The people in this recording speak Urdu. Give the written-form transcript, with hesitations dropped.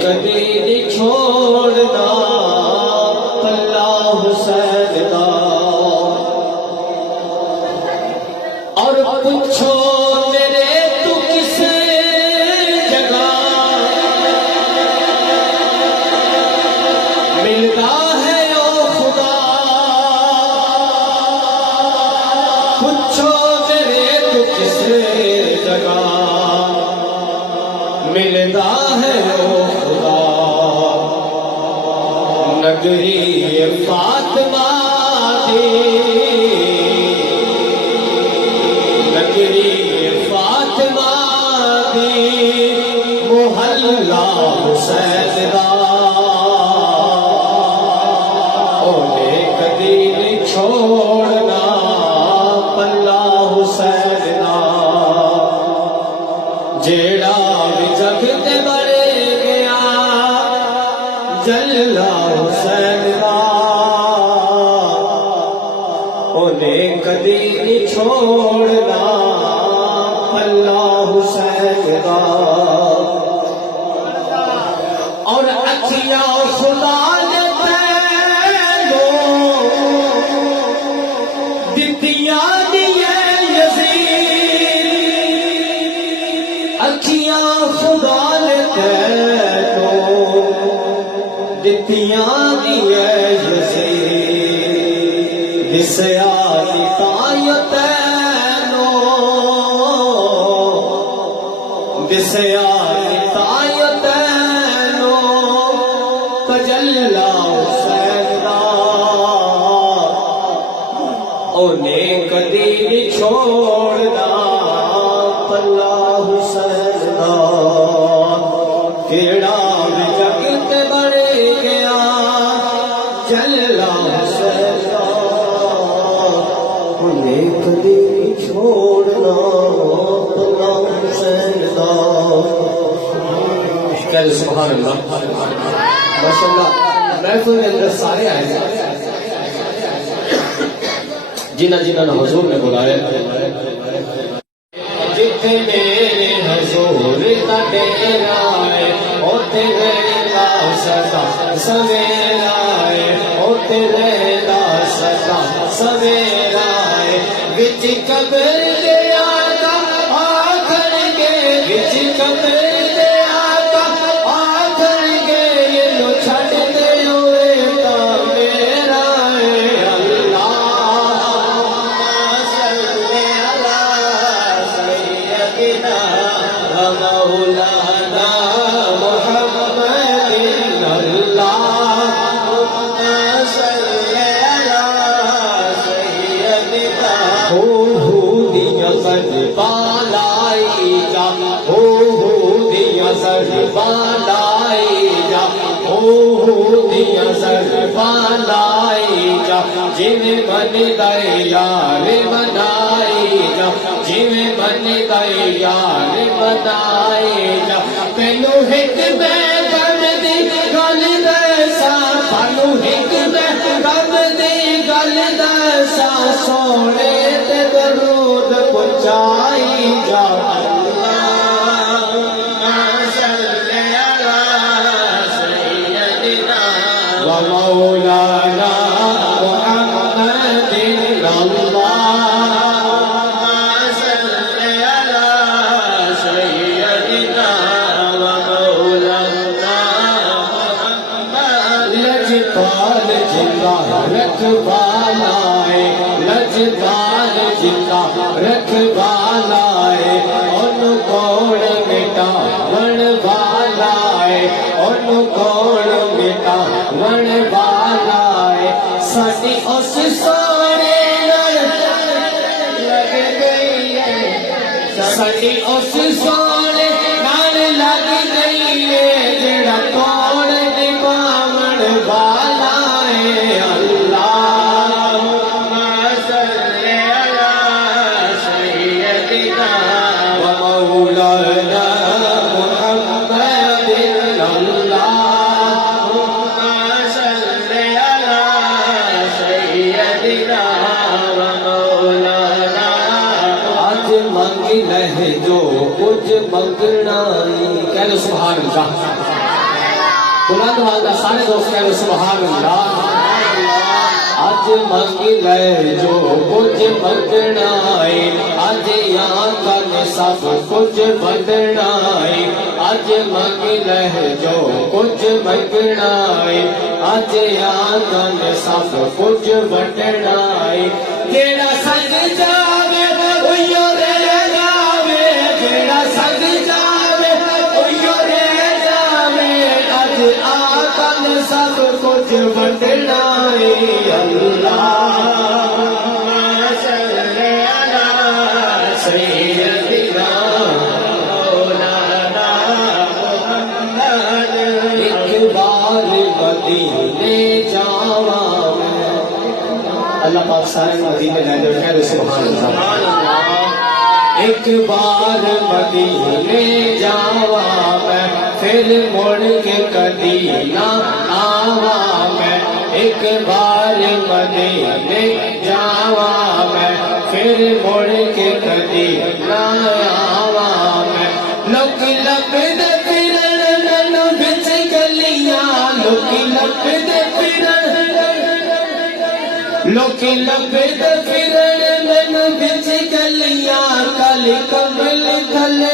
کدی نہیں چھوڑنا پلہ حسین دا اور پوچھو میرے تو کس جگہ ملتا ہے او خدا پوچھو میرے تو کس جگہ ملتا ہے او خدا نگری فاطمہ دی نگری فاطمہ دی محلہ حسین دا اونے کدی نہیں چھوڑنا پلہ حسین دا جیڑا بھی جگ تے بڑھ گیا جللہ حسین دا اونے کدی نہیں چھوڑنا پلہ حسین دا اور اکھیاں خدا نے پہلو دتیاں دیے یزید اکھیاں خدا نے پہلو دتیاں دیے یزید دسیا نتایت دسیا نتایت تجلہ حسین دا اونے کدی نہیں چھوڑنا پلہ حسین دا کیڑا بھی جگ تے بڑھ گیا جللہ حسین دا اونے کدی نہیں چھوڑنا پلہ حسین دا کہہ سبحان اللہ ماشاءاللہ محفل کے اندر سارے آئے جنہ جنہ نے حضور نے بلایا جتنے میرے حضور کا ڈیرا ہے اوتے رہتا سدا سویرا ہے اوتے رہتا سدا سویرا ہے وچ قبر دے آقا آخر کے وچ قبر جویں من دے یار منائی جا جویں من دے یار منائی جا پہلو ہک میں غم دی گل دسا پہلو ہک میں غم دی گل دسا سونے تے درود پہنچائی جا مولانا محمد اللهم صل على سيدنا ومولانا محمد لجپال جندا رکھوالا ہے لجپال جندا رکھوالا ہے ان کوڑ مٹا ون والا ہے ان کوڑ مٹا ون والا ہے ساڈی اس سونے نال لگ گئی ہے ساڈی اس سونے نال لگ گئی ہے جڑا توڑ دے پاون والا ہے اللہم صل علی سیدنا و مولانا محمد اللہم صل علی سیدنا و مولانا آج منگ لہ جو کچھ منگنا کہہ لو سبحان اللہ بلند والا سارے دوست کہہ رہے سبحان اللہ اج منگ لے جو کچھ منگنا ہے اج آقا نے سب کچھ بدلنا ہے اج منگ لے جو کچھ منگنا ہے اج آقا نے سب کچھ بدلنا ہے جیڑا سج جاوے اوہی رہ جاوے جیڑا سج جاوے اوہی رہ جاوے اج آقا نے سب کچھ بدلنا ہے اللہ پاک سارے مدینے لے جو کہہ رہے سبحان اللہ ایک بار مدینے جاوا میں پھر مڑ کے کدی نہ آوا میں ایک بار مدینے جاوا میں پھر مڑ کے کدی نہ آوا میں لوک لب دے پھرن ننو بچ گلیاں لوک لب دے پھرن لوک لب دے پھرن ننو بچ گلیاں کل کمل تھلے